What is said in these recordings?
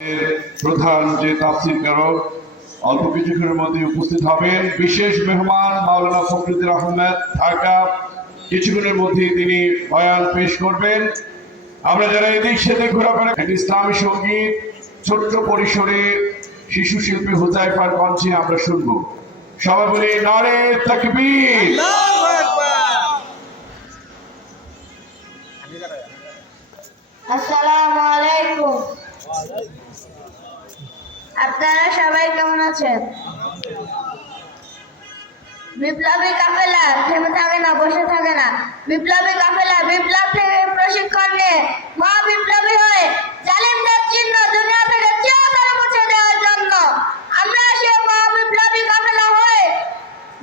প্রধান যে তাফসীর কারক অল্প কিছুক্ষণের মধ্যে উপস্থিত হবেন। বিশেষ মেহমান মাওলানা ফখরুদ্দীন আহমেদ ঢাকা কিছুক্ষণের মধ্যেই তিনি বয়ান পেশ করবেন। আমরা যারা এদিক সেদিক ঘোরাফেরা, ইসলামী সঙ্গীত ছোট্ট পরিসরে শিশু শিল্পী হুজাইফার কণ্ঠে আমরা শুনবো। সবাই বলি নারে তাকবীর। আসসালামু আলাইকুম। আপনারা সবাই কেমন আছেন? বিপ্লবী কাফেলা থেমে থাকে না, বসে থাকে না। বিপ্লবী কাফেলা বিপ্লব থেকে প্রশিক্ষণ নিয়ে মহা বিপ্লবী হয়ে জালিমদের চিহ্ন দুনিয়া থেকে চিরতরে মুছে দেওয়ার জন্য আমরা সে মহা বিপ্লবী কাফেলা হয়ে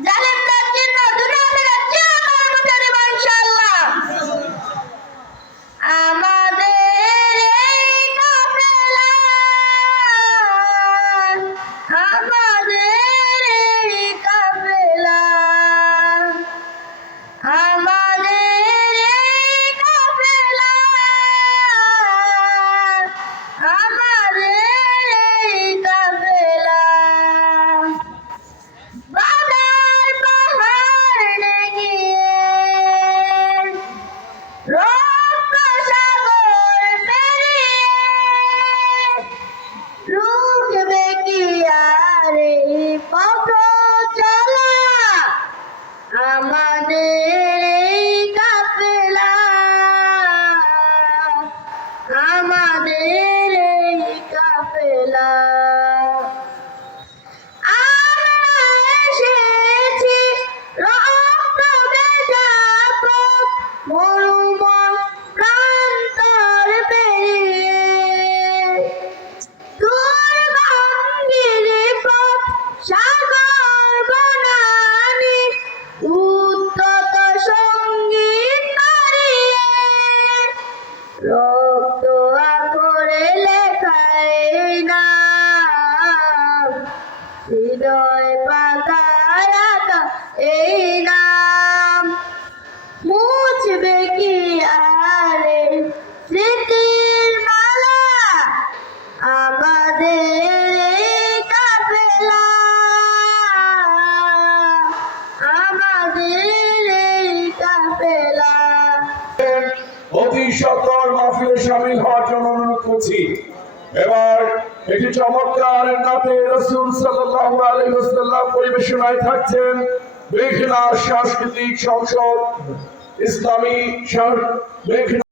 জালিমদের চিহ্ন দুনিয়া থেকে চিরতরে মুছে দেব ইনশাআল্লাহ। হৃদয় পাতায় আঁকা এই নাম মুছবে কি আরে স্মৃতির মালা আমাদের কাফেলা, আমাদের কাফেলা। অতি সত্তর মাহফিলে শামিল হওয়ার জন্য অনুরোধ করছি। এবার একটি চমৎকার নাতে রাসূল সাল্লাল্লাহু আলাইহি ওয়াসাল্লাম পরিবেশনায় থাকছেন মেঘনা সাংস্কৃতিক সংসদ ইসলামী মেঘনা।